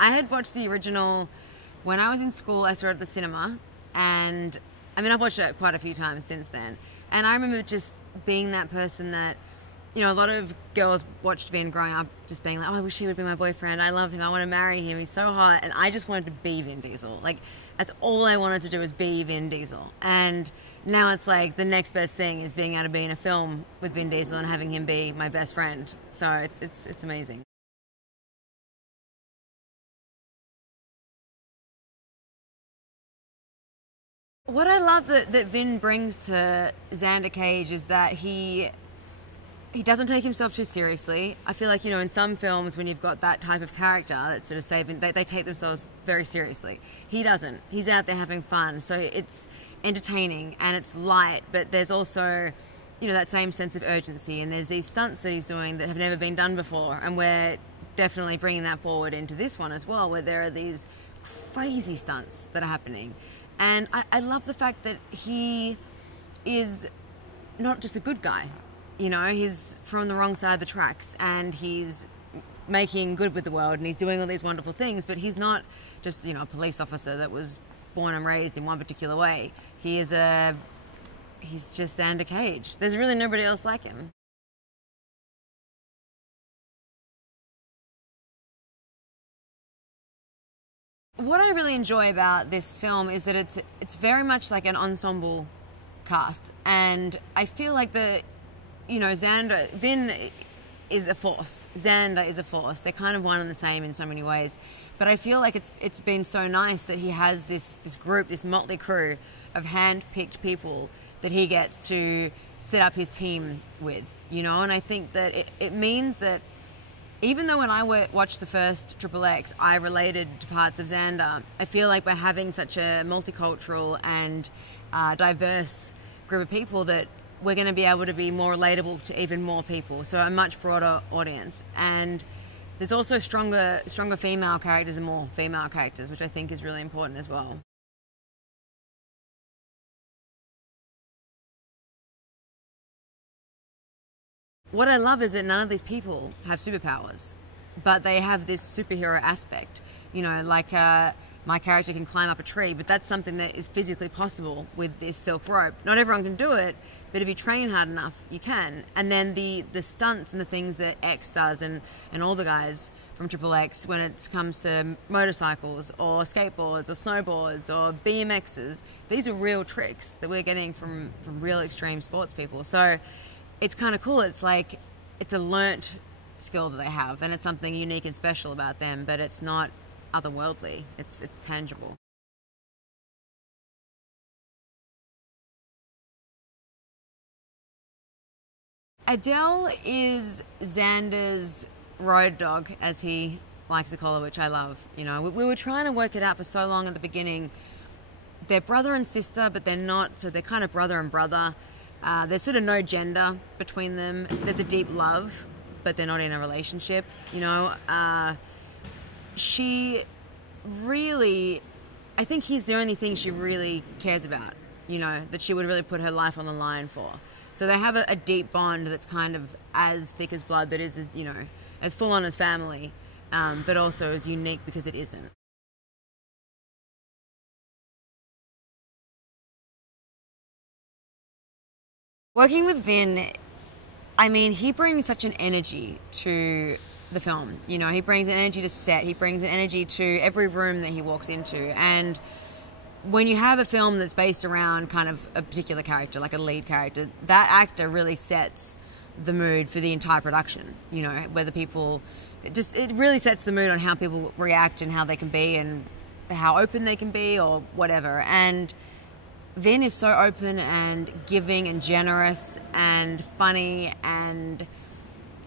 I had watched the original when I was in school. I saw it at the cinema, and I mean, I've watched it quite a few times since then. And I remember just being that person that, you know, a lot of girls watched Vin growing up just being like, oh, I wish he would be my boyfriend. I love him. I want to marry him. He's so hot. And I just wanted to be Vin Diesel. Like, that's all I wanted to do was be Vin Diesel. And now it's like the next best thing is being able to be in a film with Vin Diesel and having him be my best friend. So it's amazing. What I love that Vin brings to Xander Cage is that he doesn't take himself too seriously. I feel like, you know, in some films when you've got that type of character that's sort of saving, they take themselves very seriously. He doesn't. He's out there having fun. So it's entertaining and it's light, but there's also, you know, that same sense of urgency. And there's these stunts that he's doing that have never been done before. And we're definitely bringing that forward into this one as well, where there are these crazy stunts that are happening. And I love the fact that he is not just a good guy. You know, he's from the wrong side of the tracks and he's making good with the world and he's doing all these wonderful things, but he's not just, you know, a police officer that was born and raised in one particular way. He's just Xander Cage. There's really nobody else like him. What I really enjoy about this film is that it's very much like an ensemble cast, and I feel like Vin is a force, Xander is a force. They're kind of one and the same in so many ways, but I feel like it's been so nice that he has this group, this motley crew of hand-picked people that he gets to set up his team with, you know, and I think that it means that even though when I watched the first Triple X, I related to parts of Xander, I feel like by having such a multicultural and diverse group of people that we're going to be able to be more relatable to even more people, so a much broader audience. And there's also stronger female characters and more female characters, which I think is really important as well. What I love is that none of these people have superpowers, but they have this superhero aspect. You know, like my character can climb up a tree, but that's something that is physically possible with this silk rope. Not everyone can do it, but if you train hard enough, you can. And then the stunts and the things that X does and all the guys from Triple X when it comes to motorcycles or skateboards or snowboards or BMXs, these are real tricks that we're getting from real extreme sports people. So it's kind of cool. It's like, it's a learnt skill that they have, and it's something unique and special about them, but it's not otherworldly. It's tangible. Adele is Xander's road dog, as he likes to call her, which I love. You know, we were trying to work it out for so long at the beginning. They're brother and sister, but they're not, so they're kind of brother and brother. There's sort of no gender between them. There's a deep love, but they're not in a relationship. You know, she really, I think he's the only thing she really cares about, you know, that she would really put her life on the line for. So they have a deep bond that's kind of as thick as blood, that is, as, you know, as full on as family, but also as unique because it isn't. Working with Vin, I mean, he brings such an energy to the film. You know, he brings an energy to set. He brings an energy to every room that he walks into. And when you have a film that's based around kind of a particular character, like a lead character, that actor really sets the mood for the entire production. You know, whether people, it really sets the mood on how people react and how they can be and how open they can be or whatever. And Vin is so open and giving and generous and funny and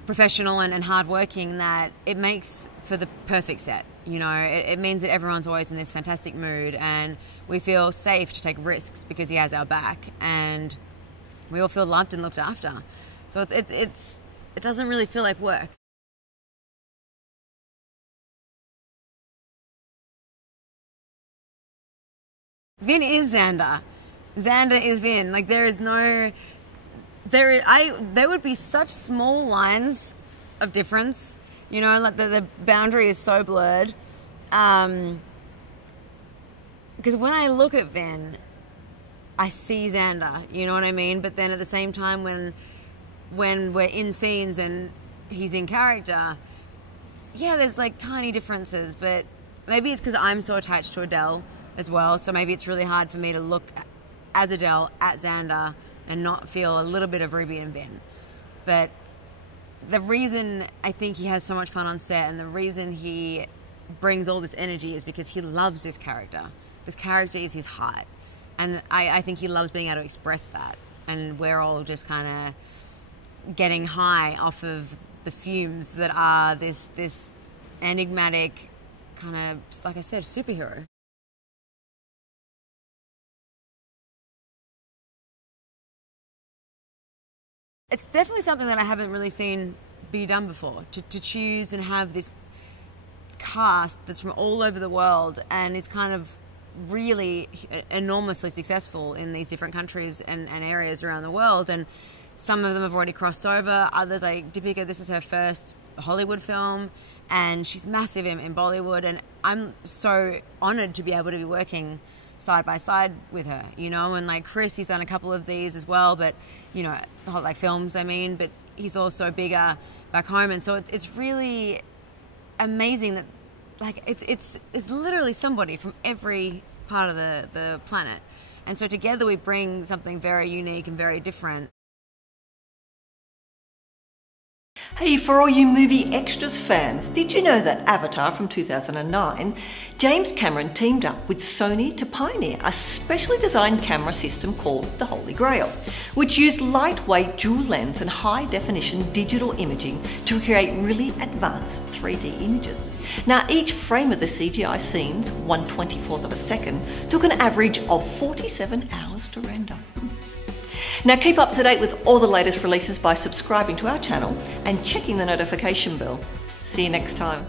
professional and hardworking that it makes for the perfect set. You know, it means that everyone's always in this fantastic mood and we feel safe to take risks because he has our back and we all feel loved and looked after. So it doesn't really feel like work. Vin is Xander. Xander is Vin. Like, there would be such small lines of difference, you know, like the boundary is so blurred. because when I look at Vin, I see Xander, you know what I mean? But then at the same time, when we're in scenes and he's in character, yeah, there's like tiny differences, but maybe it's because I'm so attached to Adele as well, so maybe it's really hard for me to look as Adele at Xander and not feel a little bit of Ruby and Vin. But the reason I think he has so much fun on set and the reason he brings all this energy is because he loves this character. This character is his heart. And I think he loves being able to express that. And we're all just kind of getting high off of the fumes that are this enigmatic kind of, like I said, superhero. It's definitely something that I haven't really seen be done before, to choose and have this cast that's from all over the world and is kind of really enormously successful in these different countries and areas around the world. And some of them have already crossed over. Others, like Deepika, this is her first Hollywood film and she's massive in Bollywood, and I'm so honoured to be able to be working side by side with her, you know. And like Chris, he's done a couple of these as well, but you know, like films, I mean, but he's also bigger back home, and so it's really amazing that like it's literally somebody from every part of the planet, and so together we bring something very unique and very different. Hey, for all you movie extras fans, did you know that Avatar from 2009, James Cameron teamed up with Sony to pioneer a specially designed camera system called the Holy Grail, which used lightweight dual lens and high definition digital imaging to create really advanced 3D images. Now, each frame of the CGI scenes, 1/24th of a second, took an average of 47 hours to render. Now keep up to date with all the latest releases by subscribing to our channel and checking the notification bell. See you next time.